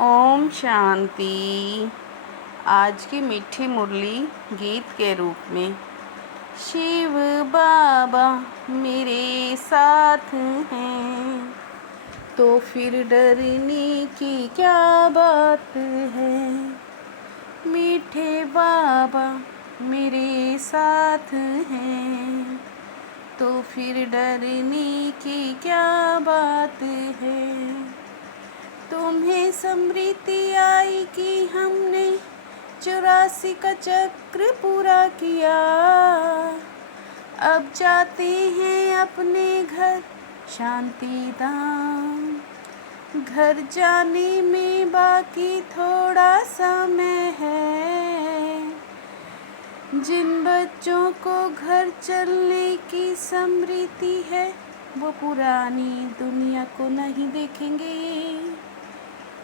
ओम शांति। आज की मीठी मुरली गीत के रूप में। शिव बाबा मेरे साथ हैं तो फिर डरने की क्या बात है। मीठे बाबा मेरे साथ हैं तो फिर डरने की क्या बात है। तुम्हें स्मृति आई कि हमने 84 का चक्र पूरा किया। अब जाते हैं अपने घर शांति धाम। घर जाने में बाकी थोड़ा समय है। जिन बच्चों को घर चलने की स्मृति है वो पुरानी दुनिया को नहीं देखेंगे।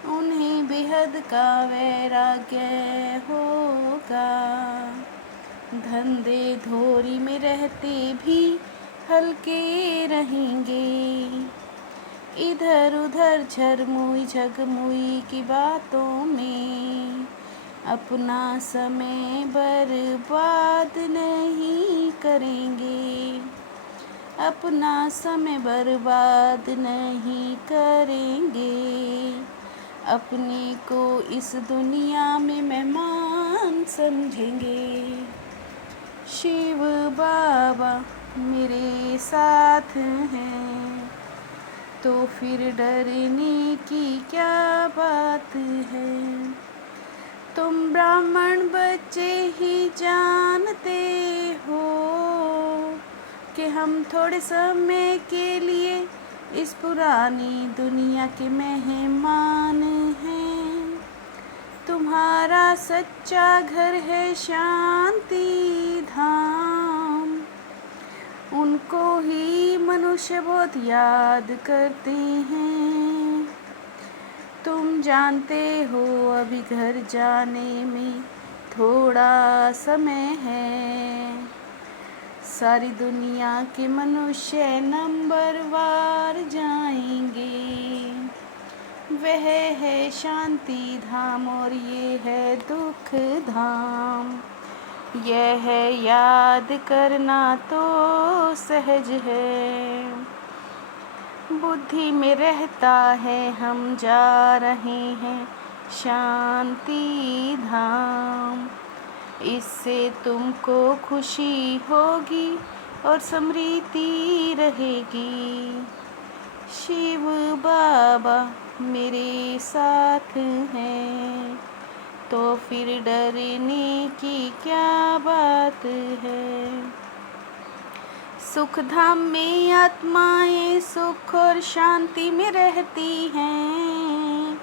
उन्हें बेहद का वैराग्य होगा। धंधे धोरी में रहते भी हल्के रहेंगे। इधर उधर झरमुई झगमुई की बातों में अपना समय बर्बाद नहीं करेंगे। अपना समय बर्बाद नहीं करेंगे। अपने को इस दुनिया में मेहमान समझेंगे। शिव बाबा मेरे साथ हैं तो फिर डरने की क्या बात है। तुम ब्राह्मण बच्चे ही जानते हो कि हम थोड़े समय के लिए इस पुरानी दुनिया के मेहमान हैं। तुम्हारा सच्चा घर है शांति धाम। उनको ही मनुष्य बहुत याद करते हैं। तुम जानते हो अभी घर जाने में थोड़ा समय है। सारी दुनिया के मनुष्य नंबरवार जाएंगे। वह है शांति धाम और ये है दुख धाम। यह है याद करना तो सहज है। बुद्धि में रहता है हम जा रहे हैं शांति धाम। इससे तुमको खुशी होगी और स्मृति रहेगी। शिव बाबा मेरे साथ हैं तो फिर डरने की क्या बात है। सुख धाम में आत्माएं सुख और शांति में रहती हैं।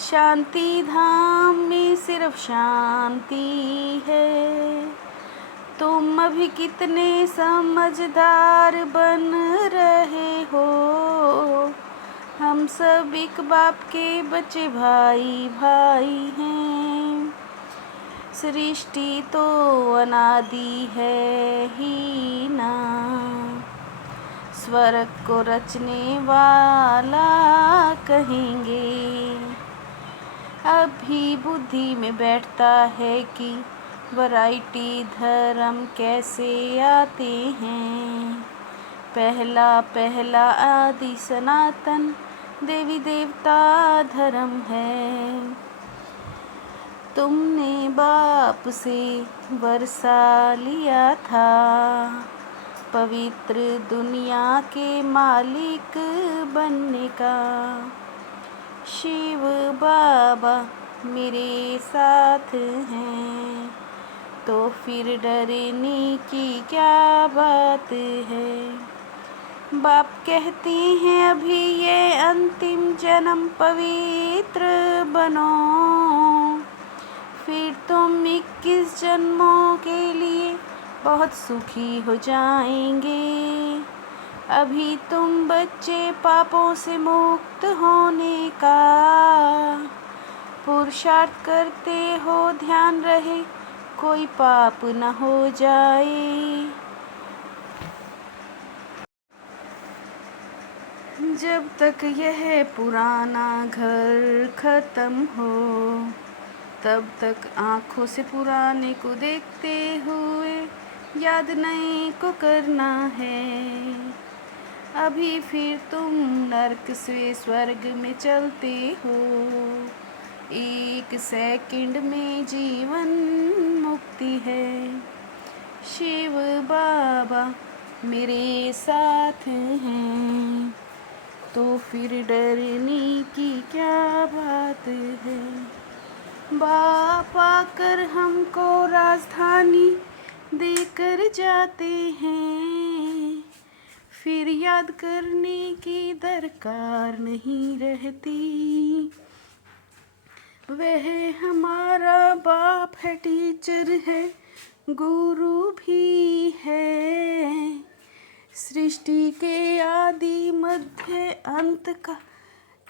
शांति धाम में सिर्फ शांति है। तुम अभी कितने समझदार बन रहे हो। हम सब एक बाप के बच्चे भाई भाई हैं। सृष्टि तो अनादि है ही ना। स्वर्ग को रचने वाला कहेंगे। अभी बुद्धि में बैठता है कि वैरायटी धर्म कैसे आते हैं। पहला आदि सनातन देवी देवता धर्म है। तुमने बाप से वर्षा लिया था पवित्र दुनिया के मालिक बनने का। शिव बाबा मेरे साथ हैं तो फिर डरने की क्या बात है। बाप कहते हैं अभी ये अंतिम जन्म पवित्र बनो। फिर तुम 21 जन्मों के लिए बहुत सुखी हो जाएंगे। अभी तुम बच्चे पापों से मुक्त होने का पुरुषार्थ करते हो। ध्यान रहे कोई पाप न हो जाए। जब तक यह पुराना घर खत्म हो, तब तक आँखों से पुराने को देखते हुए याद नए को करना है। अभी फिर तुम नर्क से स्वर्ग में चलते हो, एक सेकंड में जीवन मुक्ति है। शिव बाबा मेरे साथ हैं, तो फिर डरने की क्या बात है। बाप आकर हमको राजधानी देकर जाते हैं, फिर याद करने की दरकार नहीं रहती। वह हमारा बाप है, टीचर है, गुरु भी है। सृष्टि के आदि मध्य अंत का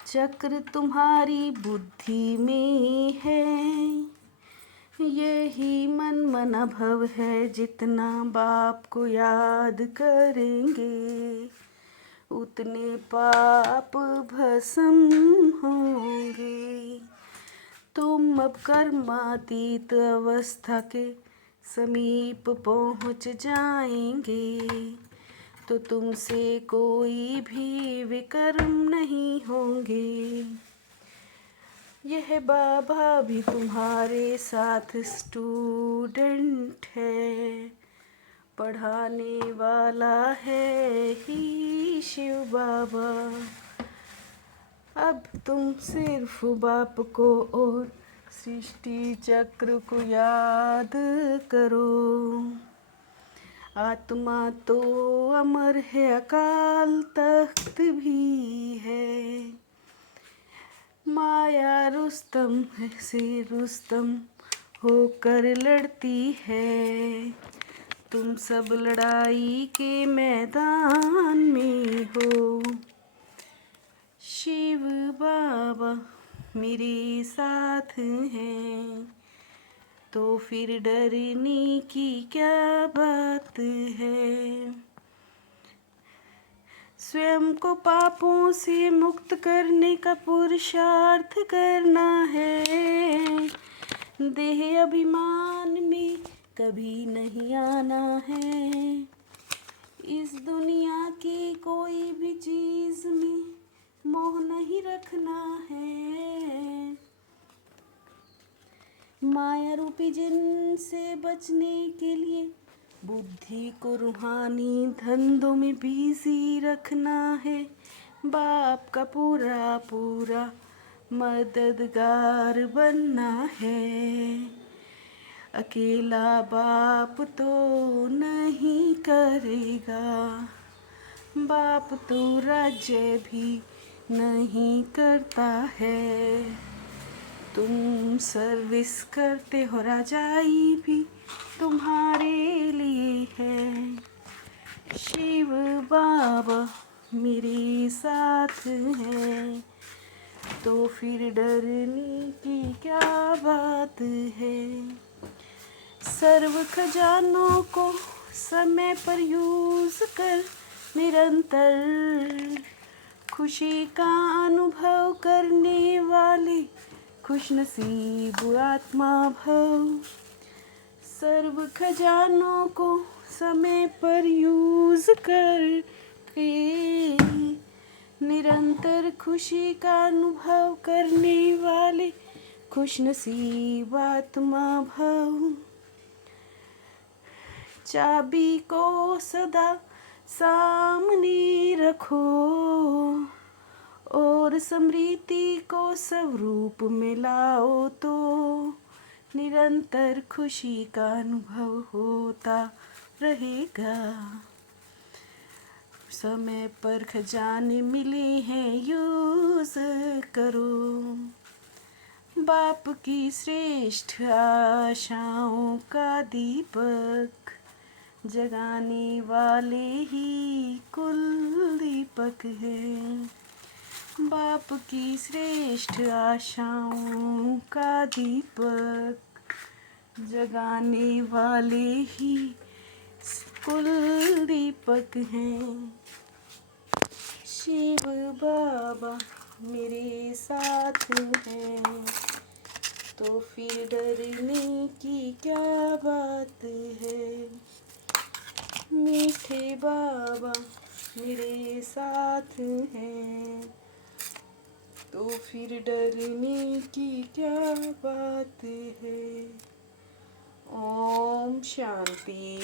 चक्र तुम्हारी बुद्धि में है। यही मन मन भव है, जितना बाप को याद करेंगे उतने पाप भस्म होंगे। तुम अब कर्मातीत अवस्था के समीप पहुँच जाएंगे, तो तुमसे कोई भी विकर्म नहीं होंगे। यह बाबा भी तुम्हारे साथ स्टूडेंट है, पढ़ाने वाला है ही शिव बाबा। अब तुम सिर्फ बाप को और सृष्टि चक्र को याद करो। आत्मा तो अमर है, अकाल तख्त भी है। माया रुस्तम से रुस्तम होकर लड़ती है, तुम सब लड़ाई के मैदान में हो। शिव बाबा मेरे साथ हैं, तो फिर डरने की क्या बात है। स्वयं को पापों से मुक्त करने का पुरुषार्थ करना है। देह अभिमान में कभी नहीं आना है। इस दुनिया की कोई भी चीज में मोह नहीं रखना है। माया रूपी जिन से बचने के लिए बुद्धि को रूहानी धंधों में बिजी रखना है। बाप का पूरा पूरा मददगार बनना है। अकेला बाप तो नहीं करेगा, बाप तो राज्य भी नहीं करता है। तुम सर्विस करते हो, राजाई भी तुम्हारे लिए है। शिव बाबा मेरे साथ हैं, तो फिर डरने की क्या बात है। सर्व खजानों को समय पर यूज कर निरंतर खुशी का अनुभव करने वाले खुशनसीब आत्मा भव। सर्व खजानों को समय पर यूज करके निरंतर खुशी का अनुभव करने वाले खुशनसीब आत्मा भव। चाबी को सदा सामने रखो और स्मृति को स्वरूप में लाओ, तो निरंतर खुशी का अनुभव होता रहेगा। समय पर खजाने मिले हैं, यूज करो। बाप की श्रेष्ठ आशाओं का दीपक जगाने वाले ही कुल दीपक है। बाप की श्रेष्ठ आशाओं का दीपक जगाने वाले ही कुल दीपक हैं। शिव बाबा मेरे साथ हैं, तो फिर डरने की क्या बात है। मीठे बाबा मेरे साथ हैं, तो फिर डरने की क्या बात है। ओम शांति।